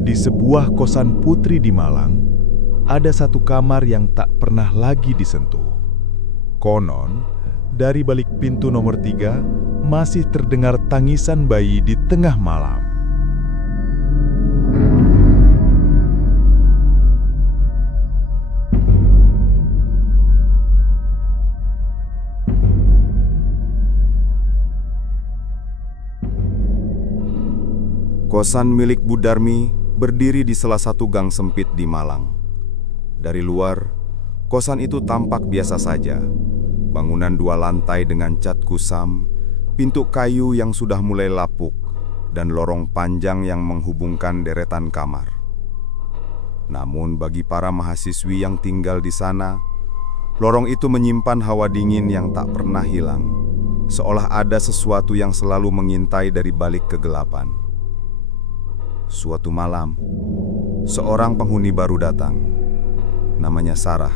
Di sebuah kosan putri di Malang, ada satu kamar yang tak pernah lagi disentuh. Konon, dari balik pintu nomor 3, masih terdengar tangisan bayi di tengah malam. Kosan milik Bu Darmi berdiri di salah satu gang sempit di Malang. Dari luar, kosan itu tampak biasa saja. Bangunan 2 lantai dengan cat kusam, pintu kayu yang sudah mulai lapuk, dan lorong panjang yang menghubungkan deretan kamar. Namun bagi para mahasiswi yang tinggal di sana, lorong itu menyimpan hawa dingin yang tak pernah hilang, seolah ada sesuatu yang selalu mengintai dari balik kegelapan. Suatu malam, seorang penghuni baru datang. Namanya Sarah.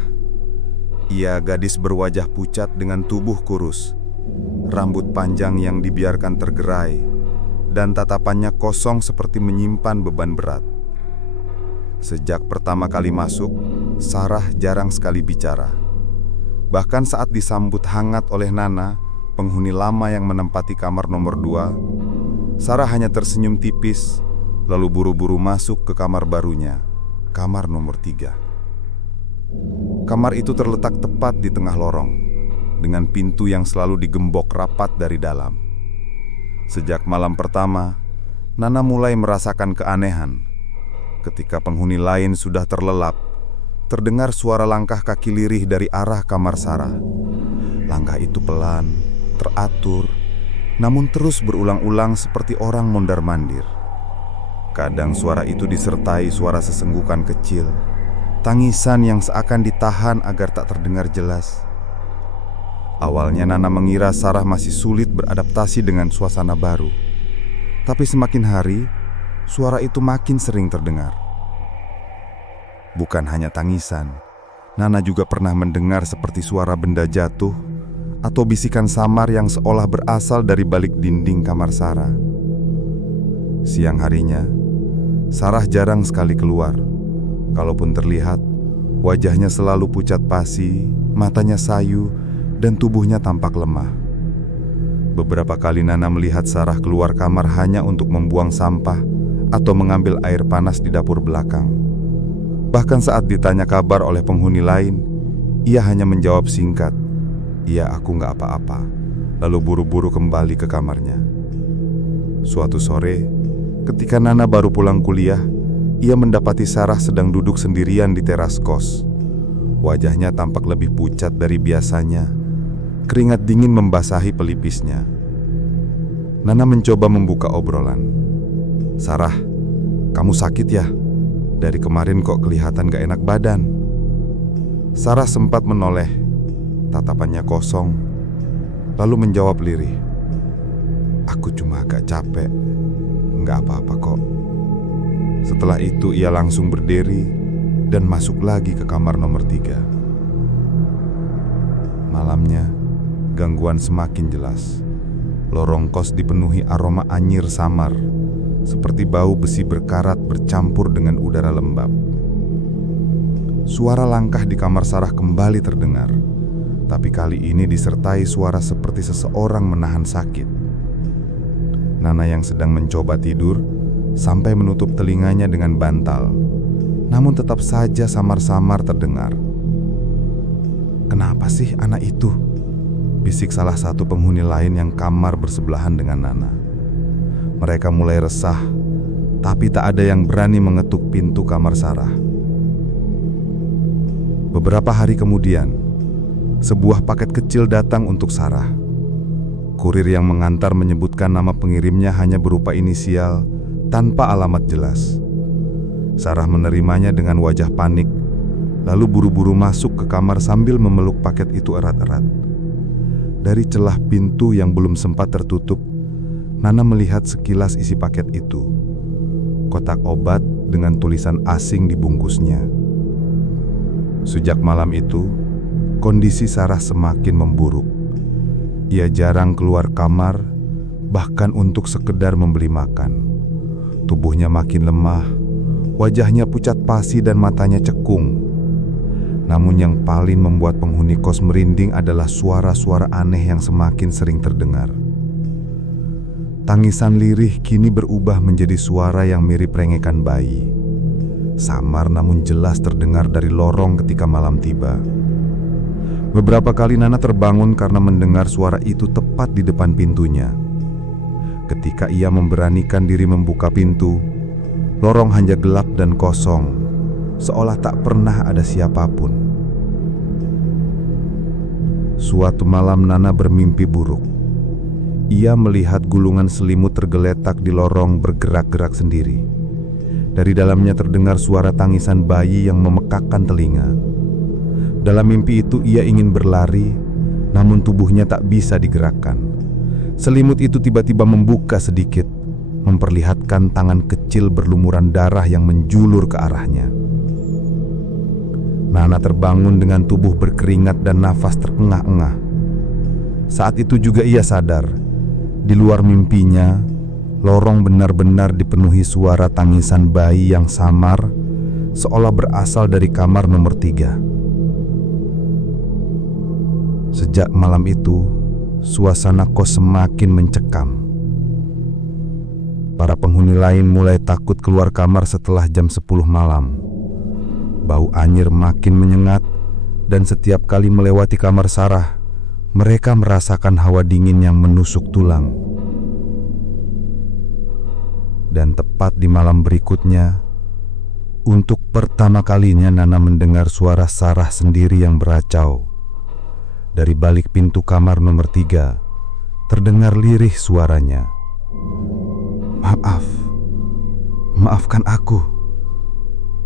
Ia gadis berwajah pucat dengan tubuh kurus, rambut panjang yang dibiarkan tergerai, dan tatapannya kosong seperti menyimpan beban berat. Sejak pertama kali masuk, Sarah jarang sekali bicara. Bahkan saat disambut hangat oleh Nana, penghuni lama yang menempati kamar nomor 2, Sarah hanya tersenyum tipis, lalu buru-buru masuk ke kamar barunya, kamar nomor 3. Kamar itu terletak tepat di tengah lorong, dengan pintu yang selalu digembok rapat dari dalam. Sejak malam pertama, Nana mulai merasakan keanehan. Ketika penghuni lain sudah terlelap, terdengar suara langkah kaki lirih dari arah kamar Sarah. Langkah itu pelan, teratur, namun terus berulang-ulang seperti orang mondar-mandir. Kadang suara itu disertai suara sesenggukan kecil, tangisan yang seakan ditahan agar tak terdengar jelas. Awalnya Nana mengira Sarah masih sulit beradaptasi dengan suasana baru. Tapi semakin hari, suara itu makin sering terdengar. Bukan hanya tangisan, Nana juga pernah mendengar seperti suara benda jatuh atau bisikan samar yang seolah berasal dari balik dinding kamar Sarah. Siang harinya, Sarah jarang sekali keluar. Kalaupun terlihat, wajahnya selalu pucat pasi, matanya sayu, dan tubuhnya tampak lemah. Beberapa kali Nana melihat Sarah keluar kamar hanya untuk membuang sampah atau mengambil air panas di dapur belakang. Bahkan saat ditanya kabar oleh penghuni lain, ia hanya menjawab singkat, "Iya, aku nggak apa-apa," lalu buru-buru kembali ke kamarnya. Suatu sore, ketika Nana baru pulang kuliah, ia mendapati Sarah sedang duduk sendirian di teras kos. Wajahnya tampak lebih pucat dari biasanya. Keringat dingin membasahi pelipisnya. Nana mencoba membuka obrolan. "Sarah, kamu sakit ya? Dari kemarin kok kelihatan gak enak badan." Sarah sempat menoleh, tatapannya kosong, lalu menjawab lirih, "Aku cuma agak capek. Nggak apa-apa kok." Setelah itu ia langsung berdiri dan masuk lagi ke kamar nomor 3. Malamnya, gangguan semakin jelas. Lorong kos dipenuhi aroma anyir samar, seperti bau besi berkarat bercampur dengan udara lembab. Suara langkah di kamar Sarah kembali terdengar, tapi kali ini disertai suara seperti seseorang menahan sakit. Nana yang sedang mencoba tidur sampai menutup telinganya dengan bantal, namun tetap saja samar-samar terdengar. "Kenapa sih anak itu?" bisik salah satu penghuni lain yang kamar bersebelahan dengan Nana. Mereka mulai resah, tapi tak ada yang berani mengetuk pintu kamar Sarah. Beberapa hari kemudian, sebuah paket kecil datang untuk Sarah. Kurir yang mengantar menyebutkan nama pengirimnya hanya berupa inisial tanpa alamat jelas. Sarah menerimanya dengan wajah panik, lalu buru-buru masuk ke kamar sambil memeluk paket itu erat-erat. Dari celah pintu yang belum sempat tertutup, Nana melihat sekilas isi paket itu. Kotak obat dengan tulisan asing di bungkusnya. Sejak malam itu, kondisi Sarah semakin memburuk. Ia jarang keluar kamar, bahkan untuk sekedar membeli makan. Tubuhnya makin lemah, Wajahnya pucat pasi dan matanya cekung. Namun yang paling membuat penghuni kos merinding adalah suara-suara aneh yang semakin sering terdengar. Tangisan lirih kini berubah menjadi suara yang mirip rengekan bayi. Samar namun jelas terdengar dari lorong ketika malam tiba. Beberapa kali Nana terbangun karena mendengar suara itu tepat di depan pintunya. Ketika ia memberanikan diri membuka pintu, lorong hanya gelap dan kosong, seolah tak pernah ada siapapun. Suatu malam Nana bermimpi buruk. Ia melihat gulungan selimut tergeletak di lorong bergerak-gerak sendiri. Dari dalamnya terdengar suara tangisan bayi yang memekakkan telinga. Dalam mimpi itu ia ingin berlari, namun tubuhnya tak bisa digerakkan. Selimut itu tiba-tiba membuka sedikit, memperlihatkan tangan kecil berlumuran darah yang menjulur ke arahnya. Nana terbangun dengan tubuh berkeringat dan nafas terengah-engah. Saat itu juga ia sadar, di luar mimpinya, lorong benar-benar dipenuhi suara tangisan bayi yang samar, seolah berasal dari kamar nomor 3. Sejak malam itu, suasana kos semakin mencekam. Para penghuni lain mulai takut keluar kamar setelah jam 10 malam. Bau anyir makin menyengat, dan setiap kali melewati kamar Sarah, mereka merasakan hawa dingin yang menusuk tulang. Dan tepat di malam berikutnya, untuk pertama kalinya Nana mendengar suara Sarah sendiri yang beracau. Dari balik pintu kamar nomor 3, terdengar lirih suaranya. Maafkan aku.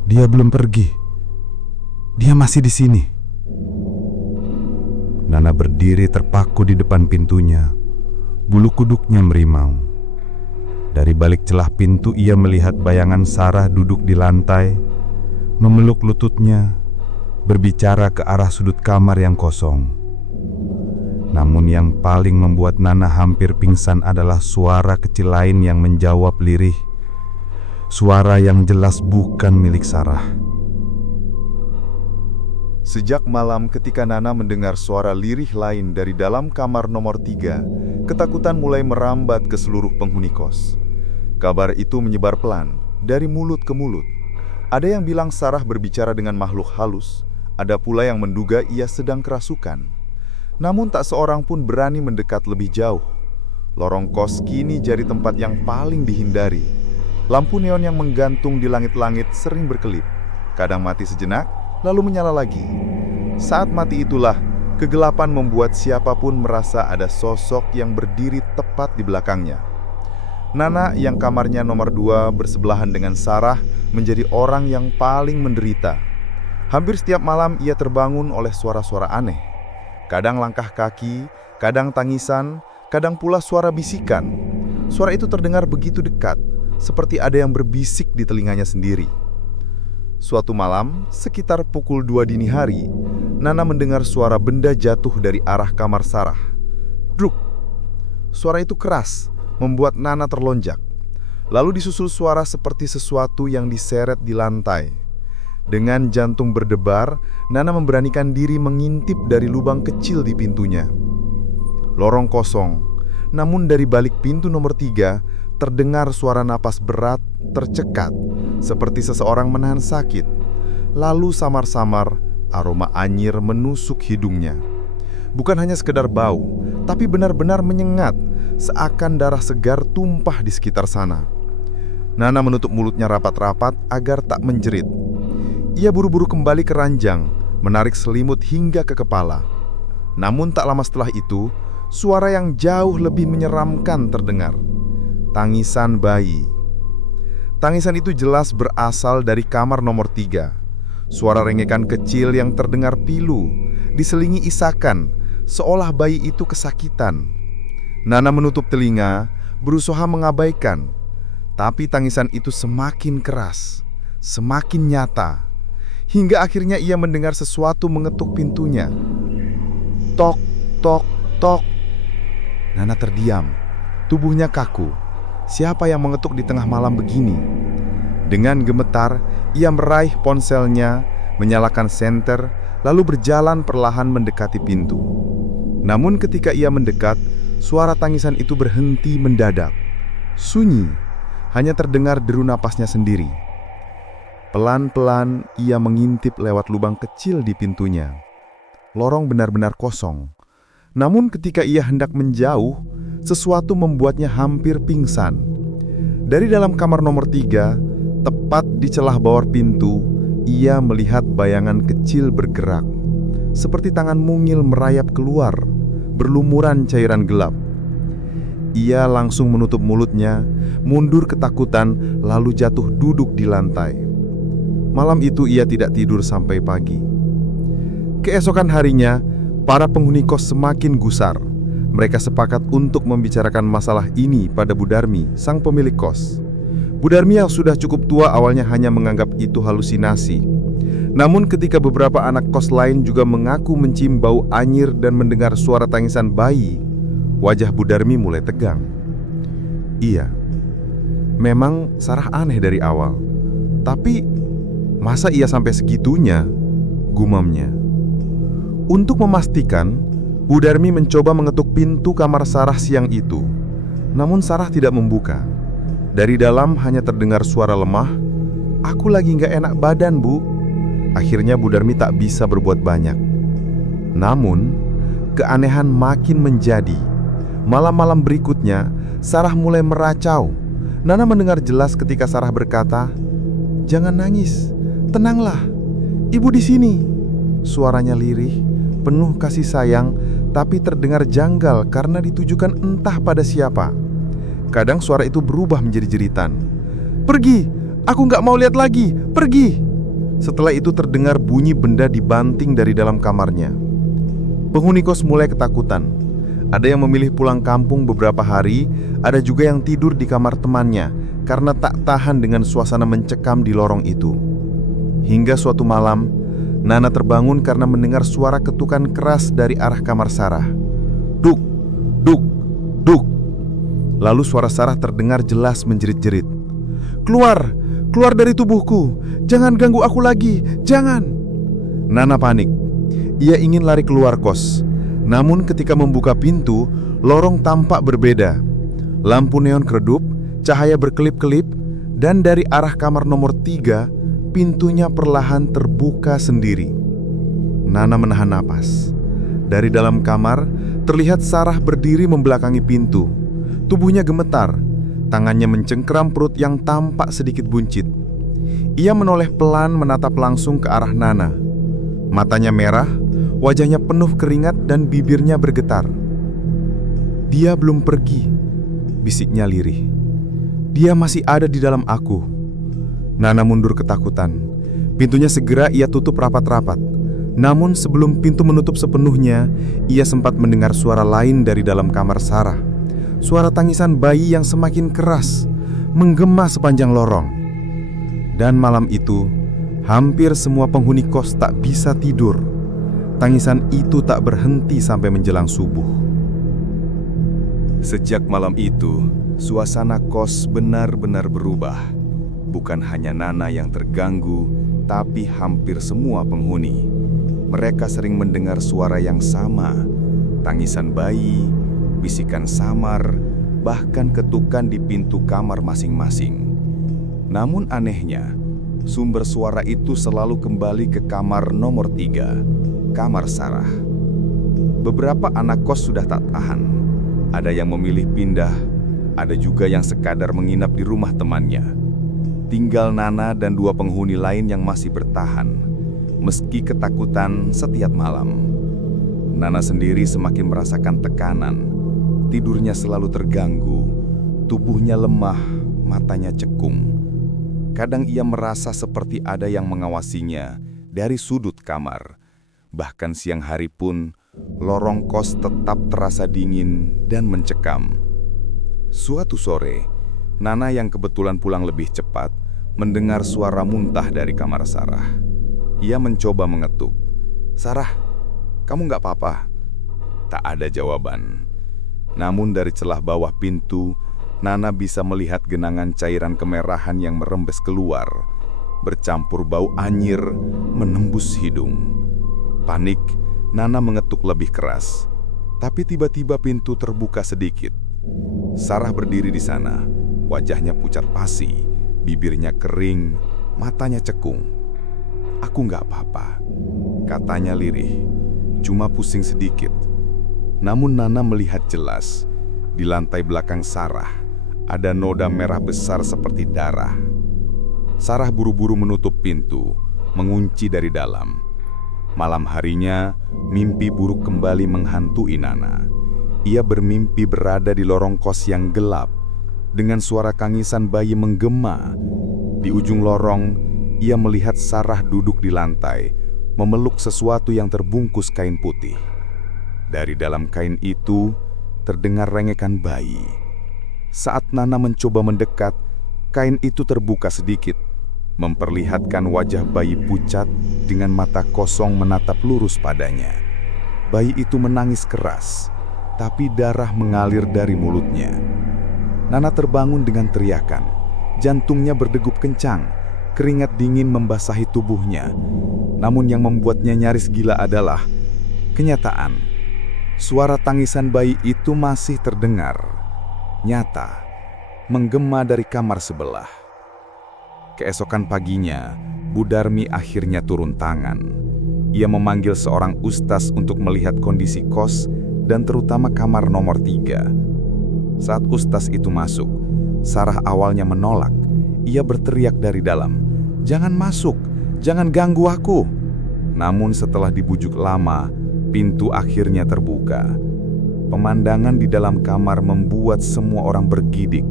Dia belum pergi. Dia masih di sini. Nana berdiri terpaku di depan pintunya. Bulu kuduknya merimau. Dari balik celah pintu ia melihat bayangan Sarah duduk di lantai, memeluk lututnya, berbicara ke arah sudut kamar yang kosong. Namun yang paling membuat Nana hampir pingsan adalah suara kecil lain yang menjawab lirih. Suara yang jelas bukan milik Sarah. Sejak malam ketika Nana mendengar suara lirih lain dari dalam kamar nomor 3, ketakutan mulai merambat ke seluruh penghuni kos. Kabar itu menyebar pelan, dari mulut ke mulut. Ada yang bilang Sarah berbicara dengan makhluk halus, ada pula yang menduga ia sedang kerasukan. Namun tak seorang pun berani mendekat lebih jauh. Lorong kos kini jadi tempat yang paling dihindari. Lampu neon yang menggantung di langit-langit sering berkelip. Kadang mati sejenak, lalu menyala lagi. Saat mati itulah, kegelapan membuat siapapun merasa ada sosok yang berdiri tepat di belakangnya. Nana yang kamarnya nomor 2 bersebelahan dengan Sarah menjadi orang yang paling menderita. Hampir setiap malam ia terbangun oleh suara-suara aneh. Kadang langkah kaki, kadang tangisan, kadang pula suara bisikan. Suara itu terdengar begitu dekat, seperti ada yang berbisik di telinganya sendiri. Suatu malam, sekitar pukul 2 dini hari, Nana mendengar suara benda jatuh dari arah kamar Sarah. Druk! Suara itu keras, membuat Nana terlonjak. Lalu disusul suara seperti sesuatu yang diseret di lantai. Dengan jantung berdebar, Nana memberanikan diri mengintip dari lubang kecil di pintunya. Lorong kosong, namun dari balik pintu nomor 3 terdengar suara napas berat tercekat, seperti seseorang menahan sakit. Lalu samar-samar aroma anyir menusuk hidungnya. Bukan hanya sekedar bau, tapi benar-benar menyengat, seakan darah segar tumpah di sekitar sana. Nana menutup mulutnya rapat-rapat agar tak menjerit. Ia buru-buru kembali ke ranjang, menarik selimut hingga ke kepala. Namun tak lama setelah itu, suara yang jauh lebih menyeramkan terdengar. Tangisan bayi. Tangisan itu jelas berasal dari kamar nomor 3. Suara rengekan kecil yang terdengar pilu, diselingi isakan, seolah bayi itu kesakitan. Nana menutup telinga, berusaha mengabaikan. Tapi tangisan itu semakin keras, semakin nyata. Hingga akhirnya ia mendengar sesuatu mengetuk pintunya. Tok, tok, tok. Nana terdiam, tubuhnya kaku. Siapa yang mengetuk di tengah malam begini? Dengan gemetar, ia meraih ponselnya, menyalakan senter, lalu berjalan perlahan mendekati pintu. Namun ketika ia mendekat, suara tangisan itu berhenti mendadak. Sunyi, hanya terdengar deru napasnya sendiri. Pelan-pelan ia mengintip lewat lubang kecil di pintunya. Lorong benar-benar kosong. Namun ketika ia hendak menjauh, sesuatu membuatnya hampir pingsan. Dari dalam kamar nomor 3, tepat di celah bawah pintu, ia melihat bayangan kecil bergerak. Seperti tangan mungil merayap keluar, berlumuran cairan gelap. Ia langsung menutup mulutnya, mundur ketakutan, lalu jatuh duduk di lantai. Malam itu ia tidak tidur sampai pagi. Keesokan harinya, para penghuni kos semakin gusar. Mereka sepakat untuk membicarakan masalah ini pada Budarmi, sang pemilik kos. Budarmi yang sudah cukup tua awalnya hanya menganggap itu halusinasi. Namun ketika beberapa anak kos lain juga mengaku mencium bau anyir dan mendengar suara tangisan bayi, wajah Budarmi mulai tegang. Iya, memang Sarah aneh dari awal. Tapi masa ia sampai segitunya? Gumamnya. Untuk memastikan, Budarmi mencoba mengetuk pintu kamar Sarah siang itu. Namun Sarah tidak membuka. Dari dalam hanya terdengar suara lemah, "Aku lagi gak enak badan, Bu." Akhirnya Budarmi tak bisa berbuat banyak. Namun, keanehan makin menjadi. Malam-malam berikutnya, Sarah mulai meracau. Nana mendengar jelas ketika Sarah berkata, "Jangan nangis, tenanglah. Ibu di sini." Suaranya lirih, penuh kasih sayang, tapi terdengar janggal karena ditujukan entah pada siapa. Kadang suara itu berubah menjadi jeritan. "Pergi, aku gak mau lihat lagi, pergi." Setelah itu terdengar bunyi benda dibanting dari dalam kamarnya. Penghuni kos mulai ketakutan. Ada yang memilih pulang kampung beberapa hari, ada juga yang tidur di kamar temannya karena tak tahan dengan suasana mencekam di lorong itu. Hingga suatu malam, Nana terbangun karena mendengar suara ketukan keras dari arah kamar Sarah. Duk, duk, duk. Lalu suara Sarah terdengar jelas menjerit-jerit. "Keluar, keluar dari tubuhku. Jangan ganggu aku lagi, jangan." Nana panik. Ia ingin lari keluar kos. Namun ketika membuka pintu, lorong tampak berbeda. Lampu neon keredup, cahaya berkelip-kelip, dan dari arah kamar nomor 3, pintunya perlahan terbuka sendiri. Nana menahan napas. Dari dalam kamar, terlihat Sarah berdiri membelakangi pintu. Tubuhnya gemetar, tangannya mencengkeram perut yang tampak sedikit buncit. Ia menoleh pelan menatap langsung ke arah Nana. Matanya merah, wajahnya penuh keringat dan bibirnya bergetar. "Dia belum pergi," bisiknya lirih. "Dia masih ada di dalam aku." Nana mundur ketakutan. Pintunya segera ia tutup rapat-rapat. Namun sebelum pintu menutup sepenuhnya, ia sempat mendengar suara lain dari dalam kamar Sarah. Suara tangisan bayi yang semakin keras, menggema sepanjang lorong. Dan malam itu, hampir semua penghuni kos tak bisa tidur. Tangisan itu tak berhenti sampai menjelang subuh. Sejak malam itu, suasana kos benar-benar berubah. Bukan hanya Nana yang terganggu, tapi hampir semua penghuni. Mereka sering mendengar suara yang sama, tangisan bayi, bisikan samar, bahkan ketukan di pintu kamar masing-masing. Namun anehnya, sumber suara itu selalu kembali ke kamar nomor 3, kamar Sarah. Beberapa anak kos sudah tak tahan. Ada yang memilih pindah, ada juga yang sekadar menginap di rumah temannya. Tinggal Nana dan 2 penghuni lain yang masih bertahan, meski ketakutan setiap malam. Nana sendiri semakin merasakan tekanan. Tidurnya selalu terganggu, tubuhnya lemah, matanya cekung. Kadang ia merasa seperti ada yang mengawasinya dari sudut kamar. Bahkan siang hari pun, lorong kos tetap terasa dingin dan mencekam. Suatu sore, Nana yang kebetulan pulang lebih cepat, mendengar suara muntah dari kamar Sarah. Ia mencoba mengetuk. "Sarah, kamu gak apa-apa?" Tak ada jawaban. Namun dari celah bawah pintu, Nana bisa melihat genangan cairan kemerahan yang merembes keluar, bercampur bau anyir menembus hidung. Panik, Nana mengetuk lebih keras. Tapi tiba-tiba pintu terbuka sedikit. Sarah berdiri di sana, wajahnya pucat pasi, bibirnya kering, matanya cekung. "Aku nggak apa-apa," katanya lirih, "cuma pusing sedikit." Namun Nana melihat jelas, di lantai belakang Sarah ada noda merah besar seperti darah. Sarah buru-buru menutup pintu, mengunci dari dalam. Malam harinya, mimpi buruk kembali menghantui Nana. Ia bermimpi berada di lorong kos yang gelap, dengan suara kangisan bayi menggema. Di ujung lorong, ia melihat Sarah duduk di lantai, memeluk sesuatu yang terbungkus kain putih. Dari dalam kain itu, terdengar rengekan bayi. Saat Nana mencoba mendekat, kain itu terbuka sedikit, memperlihatkan wajah bayi pucat dengan mata kosong menatap lurus padanya. Bayi itu menangis keras, tapi darah mengalir dari mulutnya. Nana terbangun dengan teriakan. Jantungnya berdegup kencang, keringat dingin membasahi tubuhnya. Namun yang membuatnya nyaris gila adalah kenyataan. Suara tangisan bayi itu masih terdengar, nyata, menggema dari kamar sebelah. Keesokan paginya, Budarmi akhirnya turun tangan. Ia memanggil seorang ustaz untuk melihat kondisi kos dan terutama kamar nomor 3. Saat ustaz itu masuk, Sarah awalnya menolak. Ia berteriak dari dalam, "Jangan masuk, jangan ganggu aku." Namun setelah dibujuk lama, pintu akhirnya terbuka. Pemandangan di dalam kamar membuat semua orang bergidik.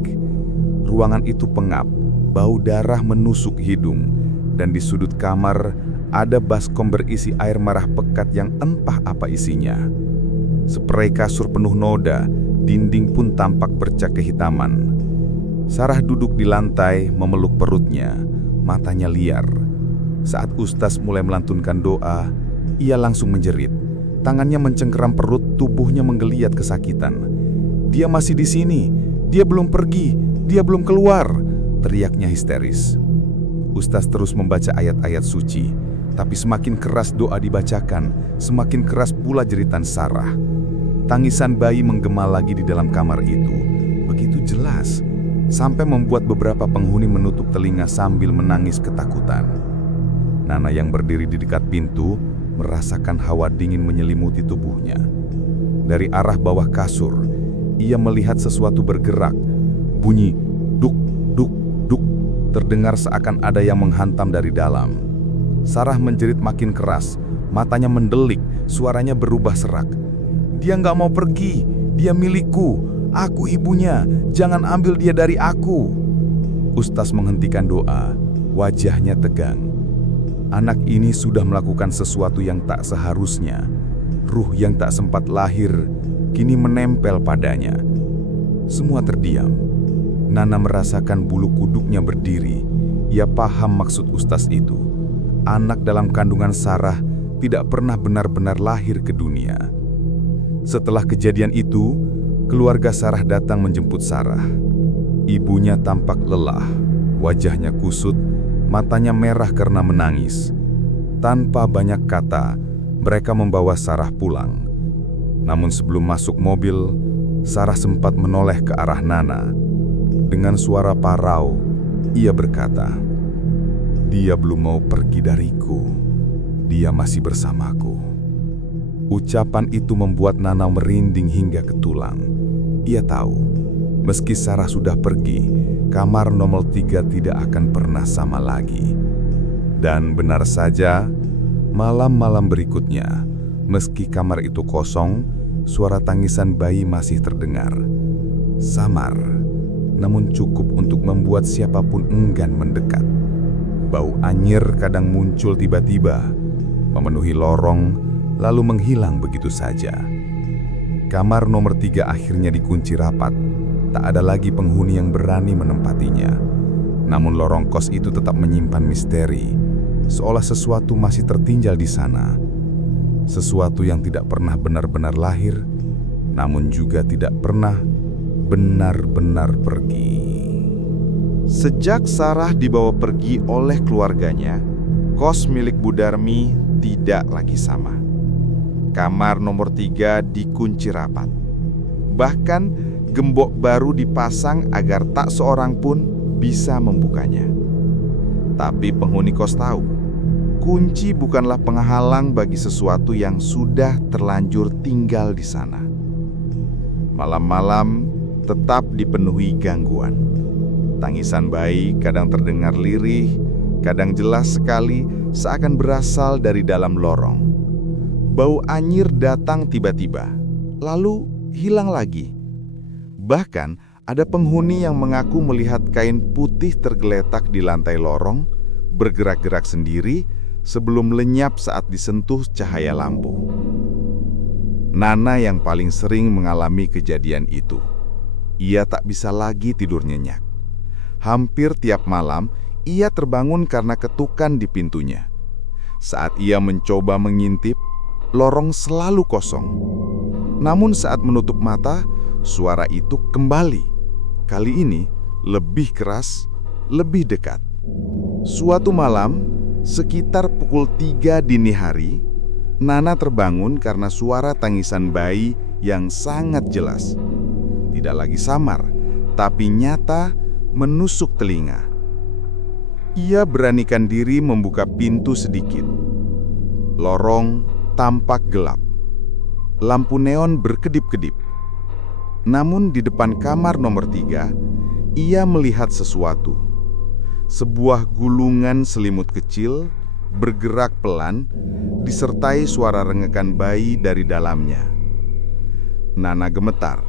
Ruangan itu pengap. Bau darah menusuk hidung, dan di sudut kamar ada baskom berisi air merah pekat yang entah apa isinya. Sprei kasur penuh noda, dinding pun tampak bercak kehitaman. Sarah duduk di lantai memeluk perutnya, matanya liar. Saat ustaz mulai melantunkan doa, ia langsung menjerit. Tangannya mencengkeram perut, tubuhnya menggeliat kesakitan. "Dia masih di sini, dia belum pergi, dia belum keluar," teriaknya histeris. Ustaz terus membaca ayat-ayat suci, tapi semakin keras doa dibacakan, semakin keras pula jeritan Sarah. Tangisan bayi menggema lagi di dalam kamar itu, begitu jelas, sampai membuat beberapa penghuni menutup telinga sambil menangis ketakutan. Nana yang berdiri di dekat pintu merasakan hawa dingin menyelimuti tubuhnya. Dari arah bawah kasur, ia melihat sesuatu bergerak. Bunyi duk, duk, duk terdengar seakan ada yang menghantam dari dalam. Sarah menjerit makin keras, matanya mendelik, suaranya berubah serak. "Dia nggak mau pergi, dia milikku, aku ibunya, jangan ambil dia dari aku." Ustaz menghentikan doa, wajahnya tegang. Anak ini sudah melakukan sesuatu yang tak seharusnya. Ruh yang tak sempat lahir, kini menempel padanya. Semua terdiam. Nana merasakan bulu kuduknya berdiri. Ia paham maksud ustaz itu. Anak dalam kandungan Sarah tidak pernah benar-benar lahir ke dunia. Setelah kejadian itu, keluarga Sarah datang menjemput Sarah. Ibunya tampak lelah, wajahnya kusut, matanya merah karena menangis. Tanpa banyak kata, mereka membawa Sarah pulang. Namun sebelum masuk mobil, Sarah sempat menoleh ke arah Nana. Dengan suara parau, ia berkata, "Dia belum mau pergi dariku. Dia masih bersamaku." Ucapan itu membuat Nana merinding hingga ke tulang. Ia tahu, meski Sarah sudah pergi, kamar nomor 3 tidak akan pernah sama lagi. Dan benar saja, malam-malam berikutnya, meski kamar itu kosong, suara tangisan bayi masih terdengar. Samar, namun cukup untuk membuat siapapun enggan mendekat. Bau anyir kadang muncul tiba-tiba, memenuhi lorong, lalu menghilang begitu saja. Kamar nomor 3 akhirnya dikunci rapat. Tak ada lagi penghuni yang berani menempatinya. Namun lorong kos itu tetap menyimpan misteri, seolah sesuatu masih tertinggal di sana. Sesuatu yang tidak pernah benar-benar lahir, namun juga tidak pernah benar-benar pergi. Sejak Sarah dibawa pergi oleh keluarganya, kos milik Bu Darmi tidak lagi sama. Kamar nomor 3 dikunci rapat. Bahkan gembok baru dipasang agar tak seorang pun bisa membukanya. Tapi penghuni kos tahu, kunci bukanlah penghalang bagi sesuatu yang sudah terlanjur tinggal di sana. Malam-malam tetap dipenuhi gangguan. Tangisan bayi kadang terdengar lirih, kadang jelas sekali seakan berasal dari dalam lorong. Bau anyir datang tiba-tiba, lalu hilang lagi. Bahkan ada penghuni yang mengaku melihat kain putih tergeletak di lantai lorong, bergerak-gerak sendiri sebelum lenyap saat disentuh cahaya lampu. Nana yang paling sering mengalami kejadian itu. Ia tak bisa lagi tidur nyenyak. Hampir tiap malam, ia terbangun karena ketukan di pintunya. Saat ia mencoba mengintip, lorong selalu kosong. Namun saat menutup mata, suara itu kembali. Kali ini lebih keras, lebih dekat. Suatu malam, sekitar pukul 3 dini hari, Nana terbangun karena suara tangisan bayi yang sangat jelas. Tidak lagi samar, tapi nyata menusuk telinga. Ia beranikan diri membuka pintu sedikit. Lorong tampak gelap. Lampu neon berkedip-kedip. Namun di depan kamar nomor 3, ia melihat sesuatu. Sebuah gulungan selimut kecil bergerak pelan, disertai suara rengekan bayi dari dalamnya. Nana gemetar.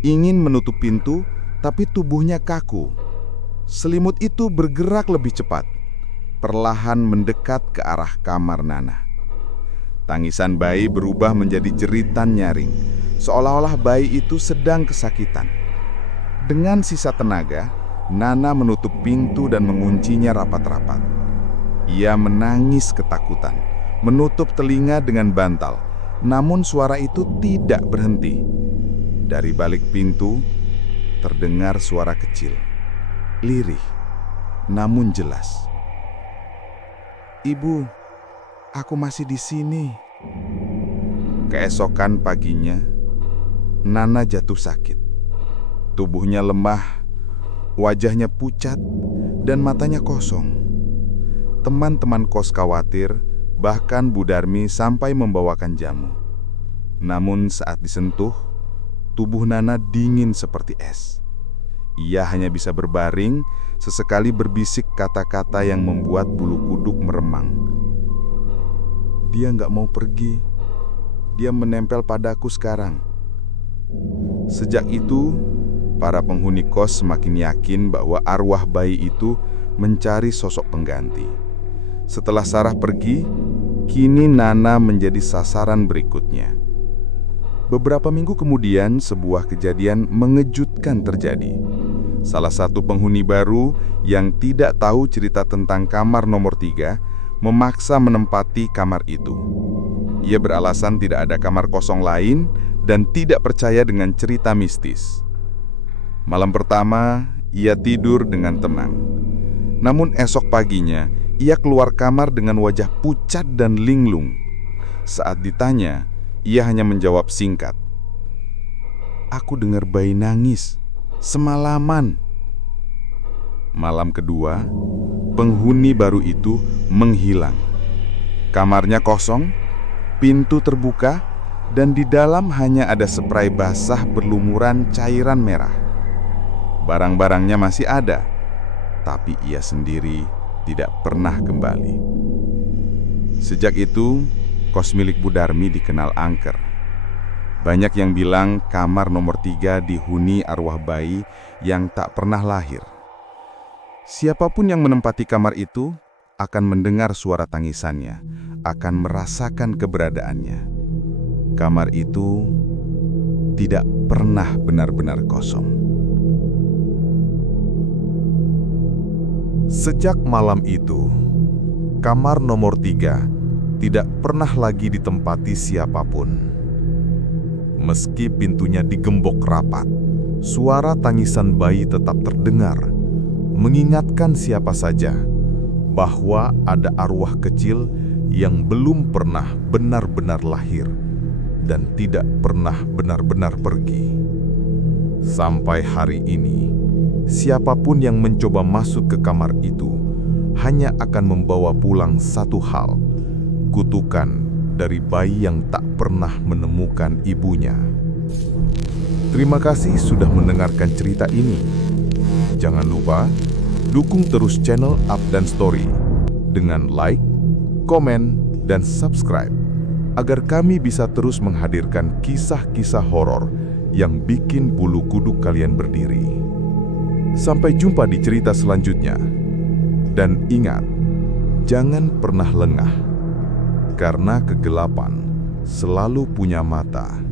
Ingin menutup pintu, tapi tubuhnya kaku. Selimut itu bergerak lebih cepat, perlahan mendekat ke arah kamar Nana. Tangisan bayi berubah menjadi jeritan nyaring, seolah-olah bayi itu sedang kesakitan. Dengan sisa tenaga, Nana menutup pintu dan menguncinya rapat-rapat. Ia menangis ketakutan, menutup telinga dengan bantal, namun suara itu tidak berhenti. Dari balik pintu, terdengar suara kecil, lirih, namun jelas. "Ibu, aku masih di sini." Keesokan paginya, Nana jatuh sakit. Tubuhnya lemah, wajahnya pucat, dan matanya kosong. Teman-teman kos khawatir, bahkan Bu Darmi sampai membawakan jamu. Namun saat disentuh, tubuh Nana dingin seperti es. Ia hanya bisa berbaring, sesekali berbisik kata-kata yang membuat bulu kuduk meremang. "Dia nggak mau pergi. Dia menempel padaku sekarang." Sejak itu, para penghuni kos semakin yakin bahwa arwah bayi itu mencari sosok pengganti. Setelah Sarah pergi, kini Nana menjadi sasaran berikutnya. Beberapa minggu kemudian, sebuah kejadian mengejutkan terjadi. Salah satu penghuni baru yang tidak tahu cerita tentang kamar nomor 3 memaksa menempati kamar itu. Ia beralasan tidak ada kamar kosong lain dan tidak percaya dengan cerita mistis. Malam pertama, ia tidur dengan tenang. Namun esok paginya, ia keluar kamar dengan wajah pucat dan linglung. Saat ditanya, ia hanya menjawab singkat, "Aku dengar bayi nangis semalaman." Malam kedua, penghuni baru itu menghilang. Kamarnya kosong, pintu terbuka, dan di dalam hanya ada spray basah berlumuran cairan merah. Barang-barangnya masih ada, tapi ia sendiri tidak pernah kembali. Sejak itu, kos milik Bu Darmi dikenal angker. Banyak yang bilang kamar nomor 3 dihuni arwah bayi yang tak pernah lahir. Siapapun yang menempati kamar itu akan mendengar suara tangisannya, akan merasakan keberadaannya. Kamar itu tidak pernah benar-benar kosong. Sejak malam itu, kamar nomor 3 tidak pernah lagi ditempati siapapun. Meski pintunya digembok rapat, suara tangisan bayi tetap terdengar, mengingatkan siapa saja bahwa ada arwah kecil yang belum pernah benar-benar lahir dan tidak pernah benar-benar pergi. Sampai hari ini, siapapun yang mencoba masuk ke kamar itu hanya akan membawa pulang satu hal, kutukan dari bayi yang tak pernah menemukan ibunya. Terima kasih sudah mendengarkan cerita ini. Jangan lupa dukung terus channel Up dan Story dengan like, komen, dan subscribe agar kami bisa terus menghadirkan kisah-kisah horor yang bikin bulu kuduk kalian berdiri. Sampai jumpa di cerita selanjutnya. Dan ingat, jangan pernah lengah, karena kegelapan selalu punya mata.